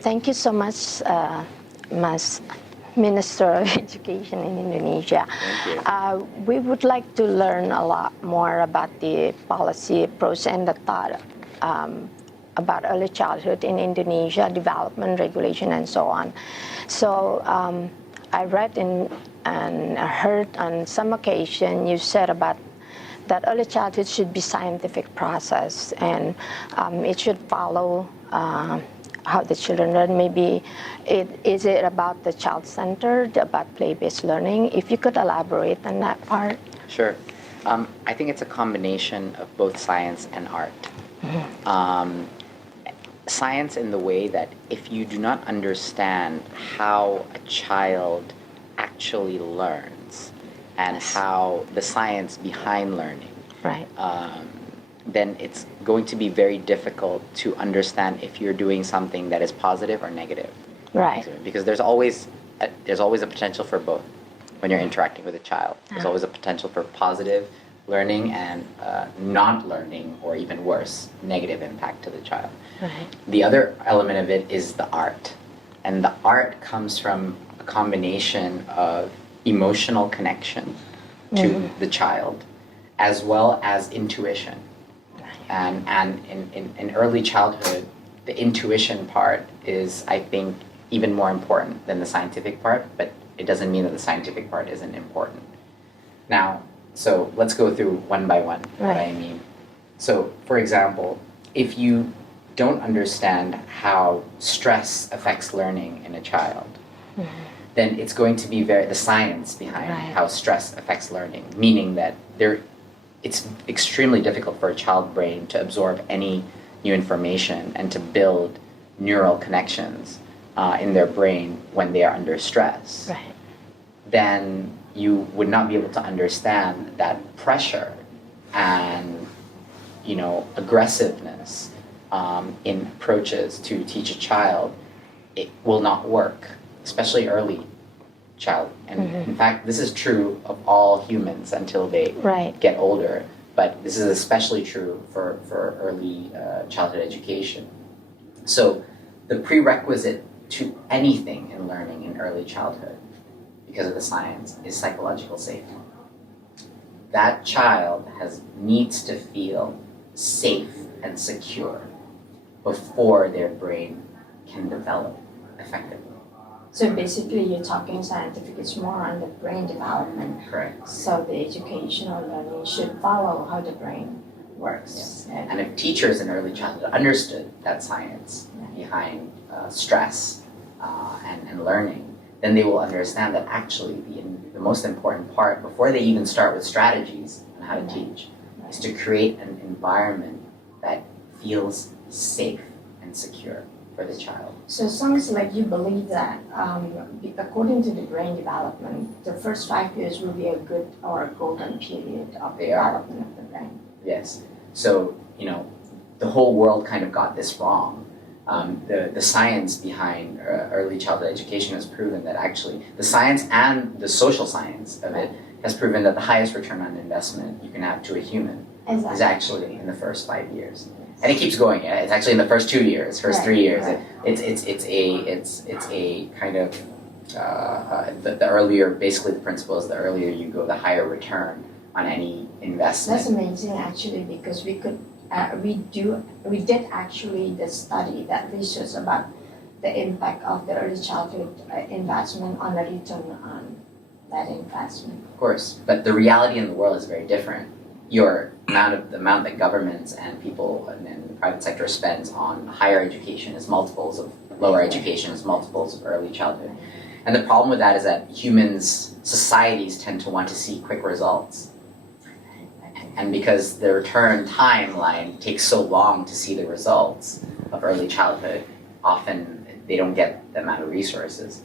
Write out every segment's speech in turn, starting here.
Thank you so much, Mas Minister of Education in Indonesia. Thank you. We would like to learn a lot more about the policy approach and the thought about early childhood in Indonesia, development, regulation, and so on. So I read and heard on some occasion you said about that early childhood should be scientific process, and it should follow how the children learn. Maybe is it about the child-centered, about play-based learning? If you could elaborate on that part. Sure. I think it's a combination of both science and art. Science in the way that if you do not understand how a child actually learns and how the science behind learning, Right. then it's going to be very difficult to understand if you're doing something that is positive or negative. Right. Because there's always a potential for both when you're interacting with a child. There's always a potential for positive learning and not learning, or even worse, negative impact to the child. Right. The other element of it is the art. And the art comes from a combination of emotional connection to the child, as well as intuition. And in early childhood, the intuition part is, I think, even more important than the scientific part, but it doesn't mean that the scientific part isn't important. Now, so let's go through one by one what I mean. So, for example, if you don't understand how stress affects learning in a child, then it's going to be the science behind how stress affects learning, meaning that it's extremely difficult for a child brain to absorb any new information and to build neural connections in their brain when they are under stress. Right. Then you would not be able to understand that pressure and aggressiveness in approaches to teach a child, it will not work, especially early child. And in fact, this is true of all humans until they get older, but this is especially true for early childhood education. So the prerequisite to anything in learning in early childhood, because of the science, is psychological safety. That child needs to feel safe and secure before their brain can develop effectively. So basically you're talking scientific, it's more on the brain development. Correct. So the educational learning should follow how the brain works. Yes. And if teachers in early childhood understood that science behind stress and learning, then they will understand that actually the most important part, before they even start with strategies on how to teach, is to create an environment that feels safe and secure for the child. So it sounds like you believe that according to the brain development, the first 5 years will be a good or a golden period of the development of the brain. Yes. So, the whole world kind of got this wrong. The science behind early childhood education has proven that actually the science and the social science of it has proven that the highest return on investment you can have to a human is actually in the first 5 years. And it keeps going. It's actually in the first 2 years, first 3 years. It's a kind of the earlier, basically the principle is the earlier you go, the higher return on any investment. That's amazing actually, because we did actually the study, that research about the impact of the early childhood investment on the return on that investment. Of course, but the reality in the world is very different. The amount that governments and people and the private sector spends on higher education is multiples of lower education, is multiples of early childhood. And the problem with that is that societies tend to want to see quick results. And because the return timeline takes so long to see the results of early childhood, often they don't get the amount of resources.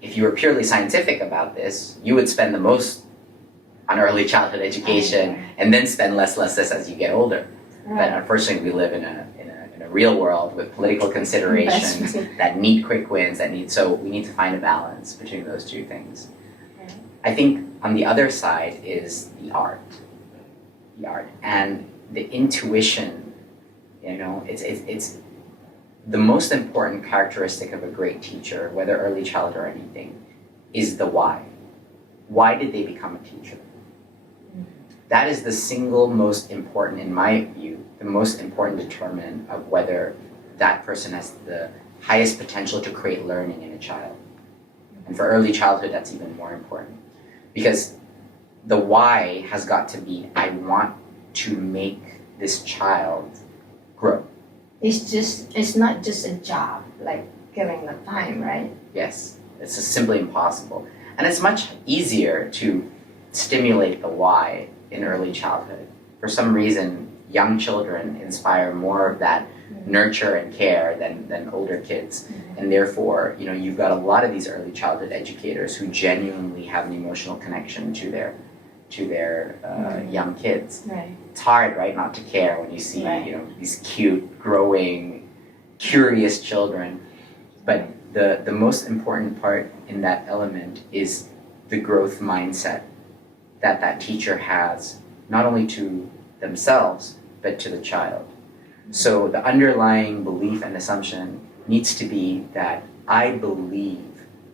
If you were purely scientific about this, you would spend the most on early childhood education and then spend less as you get older. But unfortunately, we live in a real world with political considerations that need quick wins, so we need to find a balance between those two things. I think on the other side is the art and the intuition. It's the most important characteristic of a great teacher, whether early childhood or anything, is the why. Why did they become a teacher? That is the single most important, in my view, the most important determinant of whether that person has the highest potential to create learning in a child. And for early childhood, that's even more important. Because the why has got to be, I want to make this child grow. It's not just a job, like killing the time, right? Yes, it's just simply impossible. And it's much easier to stimulate the why in early childhood. For some reason, young children inspire more of that nurture and care than older kids. And therefore, you've got a lot of these early childhood educators who genuinely have an emotional connection to their young kids. Right. It's hard, right, not to care when you see, Right. these cute, growing, curious children. But the most important part in that element is the growth mindset that teacher has, not only to themselves, but to the child. So the underlying belief and assumption needs to be that I believe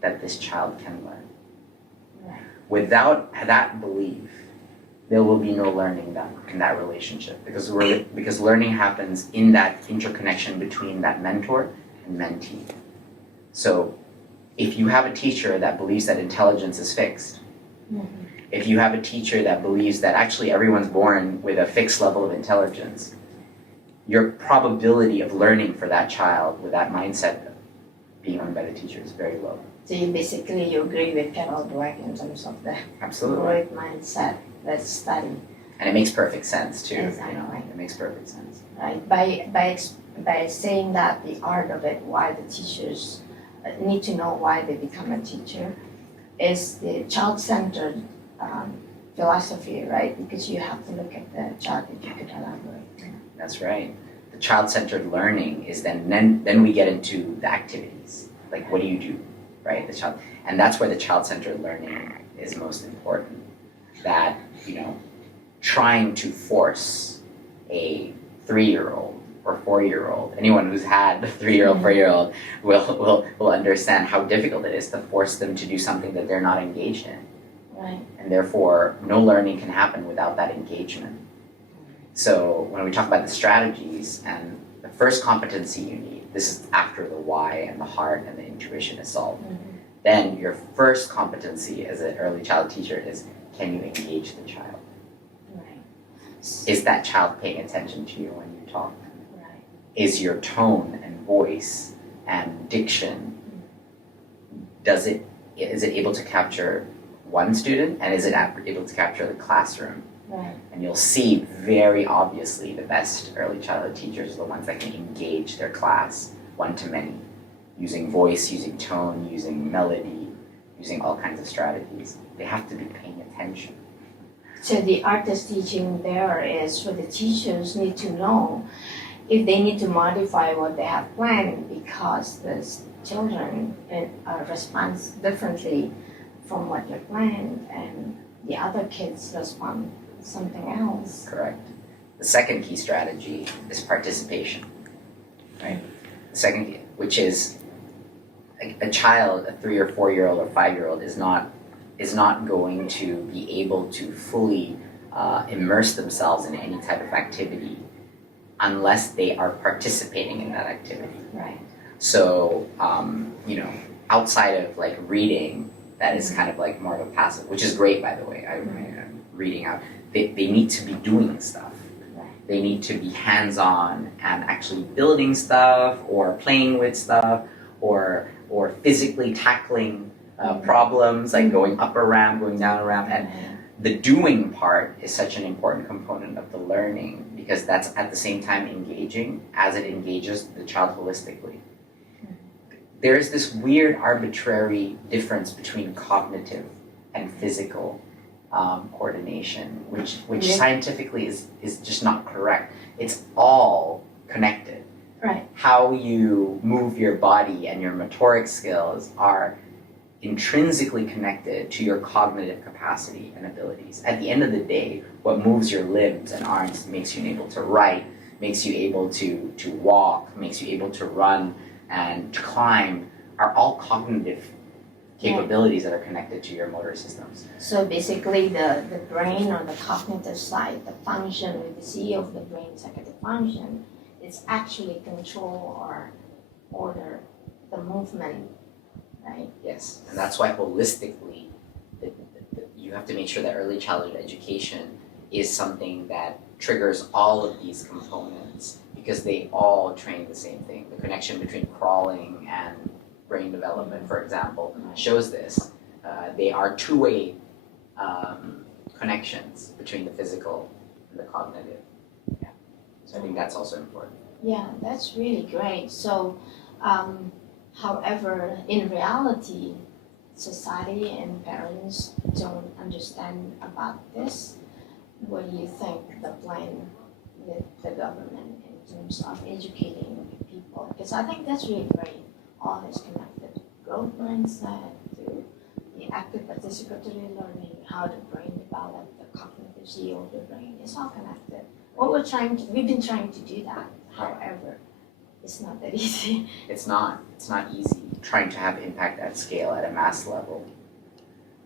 that this child can learn. Right. Without that belief, there will be no learning done in that relationship, because learning happens in that interconnection between that mentor and mentee. So if you have a teacher that believes that intelligence is fixed, if you have a teacher that believes that actually everyone's born with a fixed level of intelligence, your probability of learning for that child with that mindset being owned by the teacher is very low. So you agree with Carol Dweck in terms of the Absolutely. growth mindset, let's study. And it makes perfect sense too. Exactly. It makes perfect sense. Right, by saying that the art of it, why the teachers need to know why they become a teacher, is the child-centered philosophy, right? Because you have to look at the child, if you could elaborate. That's right. The child-centered learning is then we get into the activities. Like, what do you do, right? And that's where the child-centered learning is most important. That, trying to force a 3-year-old or 4-year-old, anyone who's had a 3-year-old, 4-year-old will understand how difficult it is to force them to do something that they're not engaged in. Right. And therefore, no learning can happen without that engagement. So when we talk about the strategies and the first competency you need, this is after the why and the heart and the intuition is solved. Then your first competency as an early child teacher is, can you engage the child? Right. Is that child paying attention to you when you talk? Right. Is your tone and voice and diction, is it able to capture one student, and is it able to capture the classroom? Right. And you'll see very obviously the best early childhood teachers are the ones that can engage their class one-to-many, using voice, using tone, using melody, using all kinds of strategies. They have to be paying attention. So the artist teaching there is for the teachers need to know if they need to modify what they have planned, because the children respond differently from what you planned, and the other kids respond something else. Correct. The second key strategy is participation, right? The second key, which is a child, a 3 or 4-year-old or 5-year-old is not going to be able to fully immerse themselves in any type of activity unless they are participating in that activity. Right. So, outside of like reading, that is kind of like more of a passive, which is great, by the way. I'm reading out. They need to be doing stuff. Right. They need to be hands-on and actually building stuff or playing with stuff or physically tackling problems, like going up a ramp, going down a ramp. And the doing part is such an important component of the learning, because that's at the same time engaging as it engages the child holistically. There is this weird arbitrary difference between cognitive and physical coordination, which scientifically is just not correct. It's all connected. Right. How you move your body and your motoric skills are intrinsically connected to your cognitive capacity and abilities. At the end of the day, what moves your limbs and arms makes you able to write, makes you able to walk, makes you able to run and to climb, are all cognitive capabilities that are connected to your motor systems. So basically the brain or the cognitive side, the function with the CEO of the brain executive function, is actually control or order the movement, right? Yes, and that's why holistically, you have to make sure that early childhood education is something that triggers all of these components, because they all train the same thing. The connection between crawling and brain development, for example, shows this. They are two-way connections between the physical and the cognitive. Yeah. So I think that's also important. Yeah, that's really great. So, however, in reality, society and parents don't understand about this. What do you think the plan with the government in terms of educating people? Because I think that's really great. All is connected. Growth mindset to the active participatory learning, how the brain develops, the cognitive CEO of the brain. It's all connected. We've been trying to do that. However, it's not that easy. It's not easy trying to have impact at scale at a mass level.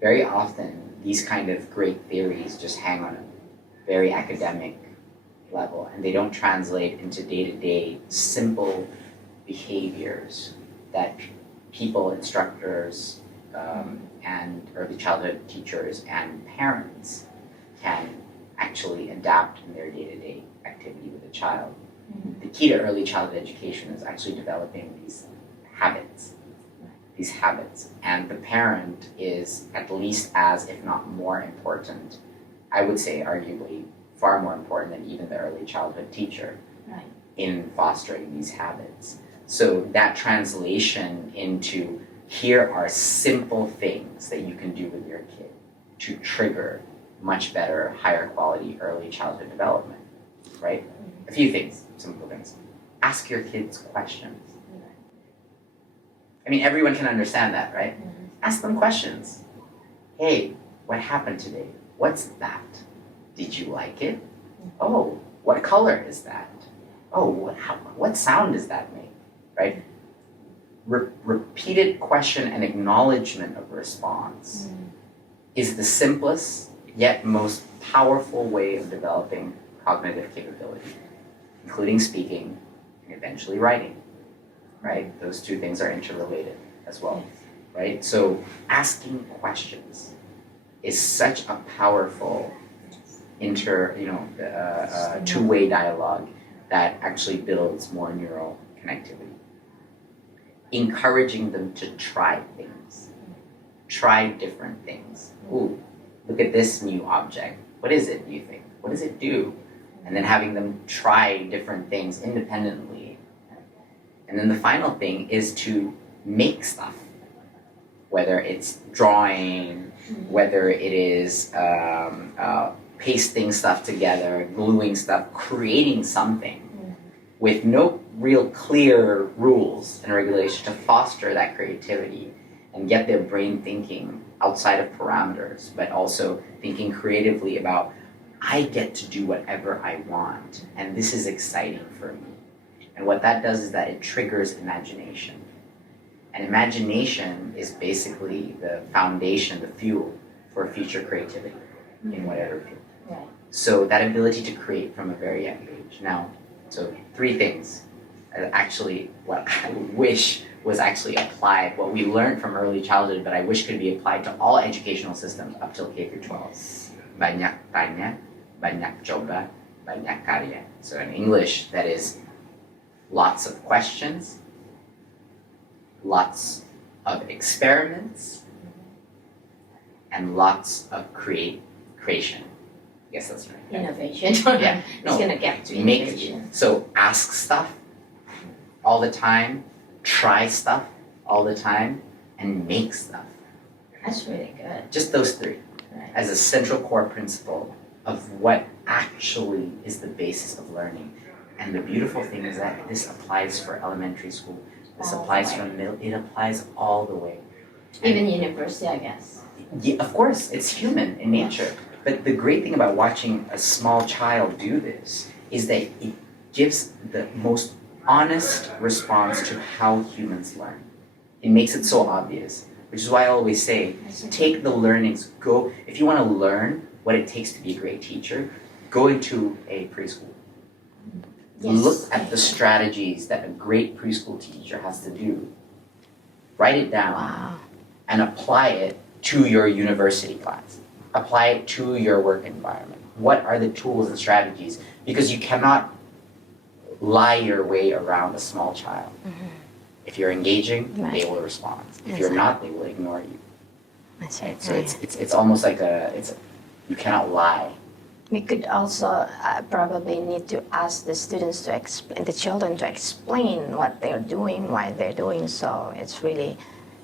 Very often, these kind of great theories just hang on a very academic level, and they don't translate into day-to-day simple behaviors that people, instructors, and early childhood teachers and parents can actually adapt in their day-to-day activity with a child. Mm-hmm. The key to early childhood education is actually developing these habits. And the parent is at least as, if not more important, I would say arguably far more important than even the early childhood teacher, right, in fostering these habits. So that translation into, here are simple things that you can do with your kid to trigger much better, higher quality early childhood development, right? Mm-hmm. A few things, simple things. Ask your kids questions. I mean, everyone can understand that, right? Mm-hmm. Ask them questions. Hey, what happened today? What's that? Did you like it? Mm-hmm. Oh, what color is that? Oh, what sound does that make, right? Repeated question and acknowledgement of response is the simplest yet most powerful way of developing cognitive capability, including speaking and eventually writing, right? Those two things are interrelated as well, right? So asking questions is such a powerful two-way dialogue that actually builds more neural connectivity. Encouraging them to try things, try different things. Ooh, look at this new object. What is it, do you think? What does it do? And then having them try different things independently. And then the final thing is to make stuff, whether it's drawing, whether it is pasting stuff together, gluing stuff, creating something with no real clear rules and regulations to foster that creativity and get their brain thinking outside of parameters, but also thinking creatively about, I get to do whatever I want, and this is exciting for me. And what that does is that it triggers imagination. And imagination is basically the foundation, the fuel for future creativity in whatever field. Right. So that ability to create from a very young age. Now, so 3 things. Actually, what I wish was actually applied, what we learned from early childhood, but I wish could be applied to all educational systems up till K through 12. Banyak tanya, banyak coba, banyak karya. So in English, that is lots of questions, lots of experiments, and lots of creation. I guess that's right. Innovation. Yeah. It's going to get to innovation. So ask stuff all the time, try stuff all the time, and make stuff. That's really good. Just those 3, right, as a central core principle of what actually is the basis of learning. And the beautiful thing is that this applies for elementary school. This applies for middle. It applies all the way. Even university, I guess. Yeah, of course, it's human in nature. But the great thing about watching a small child do this is that it gives the most honest response to how humans learn. It makes it so obvious, which is why I always say, take the learnings, go, if you want to learn what it takes to be a great teacher, go into a preschool. Yes. Look at the strategies that a great preschool teacher has to do. Write it down. Wow. And apply it to your university class. Apply it to your work environment. What are the tools and strategies? Because you cannot lie your way around a small child. Mm-hmm. If you're engaging, Right. they will respond. If That's you're right. not, they will ignore you. That's Right? right. So it's almost like you cannot lie. We could also probably need to ask the students to explain, the children to explain what they're doing, why they're doing so. It's really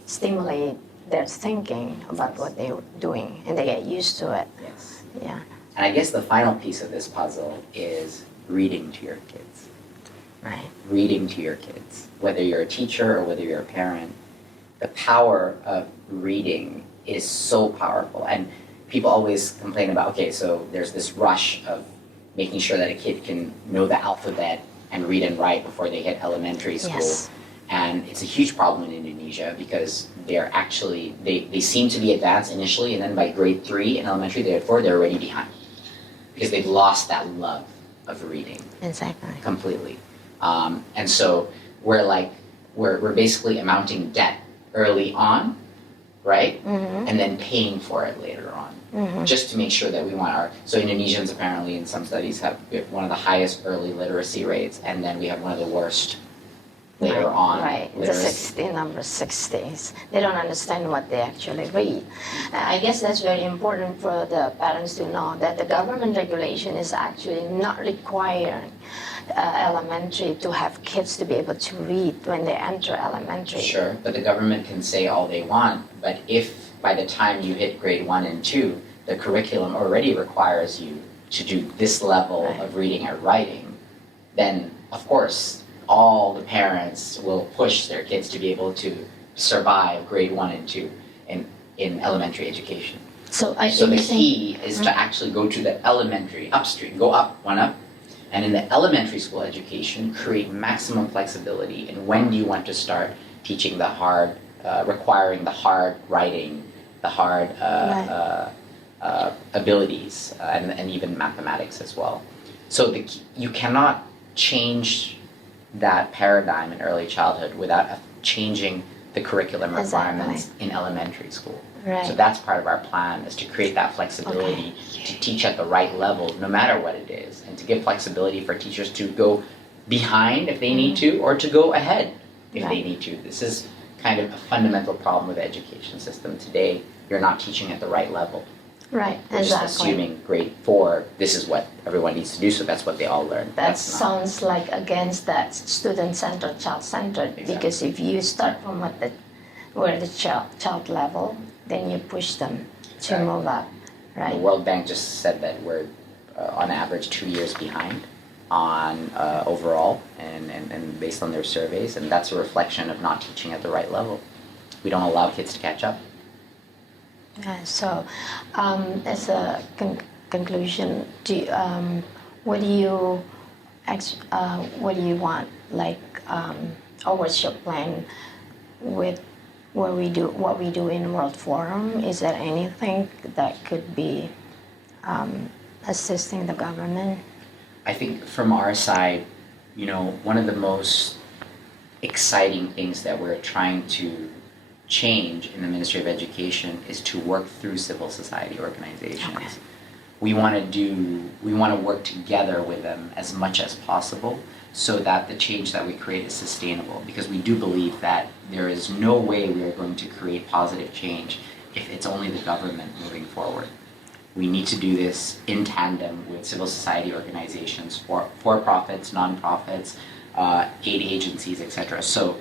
stimulate their thinking about what they're doing, and they get used to it. Yes. Yeah. And I guess the final piece of this puzzle is reading to your kids. Right. Reading to your kids. Whether you're a teacher or whether you're a parent, the power of reading is so powerful. And people always complain about, okay, so there's this rush of making sure that a kid can know the alphabet and read and write before they hit elementary school. Yes. And it's a huge problem in Indonesia because they're actually, they seem to be advanced initially, and then by grade 3 in elementary, grade 4, they're already behind. Because they've lost that love of reading Exactly. completely. And so we're basically amounting debt early on, right? Mm-hmm. And then paying for it later on. Mm-hmm. Just to make sure that we want our, so Indonesians apparently in some studies have one of the highest early literacy rates, and then we have one of the worst later on. Right, the literacy. 60, number 60s. They don't understand what they actually read. I guess that's very important for the parents to know that the government regulation is actually not requiring elementary to have kids to be able to read when they enter elementary. Sure, but the government can say all they want, but if by the time you hit grade 1 and 2, the curriculum already requires you to do this level Right. of reading and writing, then of course all the parents will push their kids to be able to survive grade 1 and 2 in elementary education. So So the key is to actually go to the elementary, upstream, go up, one up, and in the elementary school education, create maximum flexibility in when do you want to start teaching the hard, requiring the hard writing, the hard abilities, and even mathematics as well. So you cannot change that paradigm in early childhood without changing the curriculum requirements in elementary school. Right. So that's part of our plan, is to create that flexibility to teach at the right level, no matter what it is, and to give flexibility for teachers to go behind if they need to, or to go ahead if they Right. need to. This is kind of a fundamental problem with the education system today. You're not teaching at the right level. Right, You're just exactly. assuming grade 4, this is what everyone needs to do, so that's what they all learn. That That's not. sounds like against that student-centered, child-centered. Exactly. Because if you start from where the child level, then you push them to Right. move up, The right? World Bank just said that we're on average 2 years behind on overall, and based on their surveys, and that's a reflection of not teaching at the right level. We don't allow kids to catch up. So, as a conclusion, what do you want? Like, or what's your plan with what we do in World Forum? Is there anything that could be assisting the government? I think from our side, one of the most exciting things that we're trying to change in the Ministry of Education is to work through civil society organizations. Okay. We want to work together with them as much as possible so that the change that we create is sustainable, because we do believe that there is no way we are going to create positive change if it's only the government moving forward. We need to do this in tandem with civil society organizations, for-profits, non-profits, aid agencies, etc. So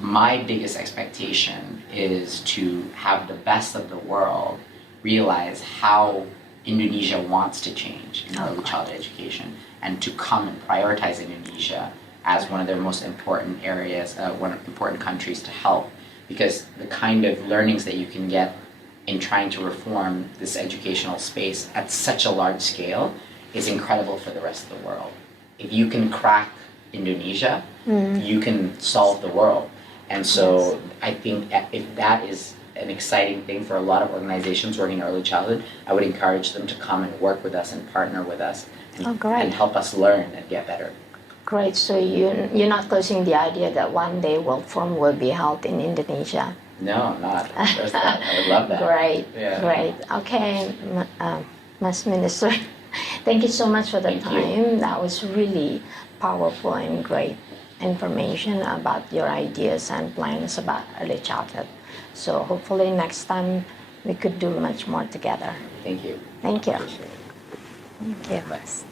my biggest expectation is to have the best of the world realize how Indonesia wants to change in early childhood education, and to come and prioritize Indonesia as one of their most important areas, one of important countries to help, because the kind of learnings that you can get in trying to reform this educational space at such a large scale is incredible for the rest of the world. if you can crack Indonesia, you can solve the world. And so I think if that is an exciting thing for a lot of organizations working in early childhood, I would encourage them to come and work with us and partner with us and help us learn and get better. Great. So you're not closing the idea that one day World Forum will be held in Indonesia? No, I'm not. Of course not. I would love that. Great. Yeah. Great. Okay, Mas Minister, thank you so much for the Thank time. you. That was really powerful and great information about your ideas and plans about early childhood. So hopefully next time we could do much more together. Thank you. Thank you. Appreciate it. Thank you. Bye.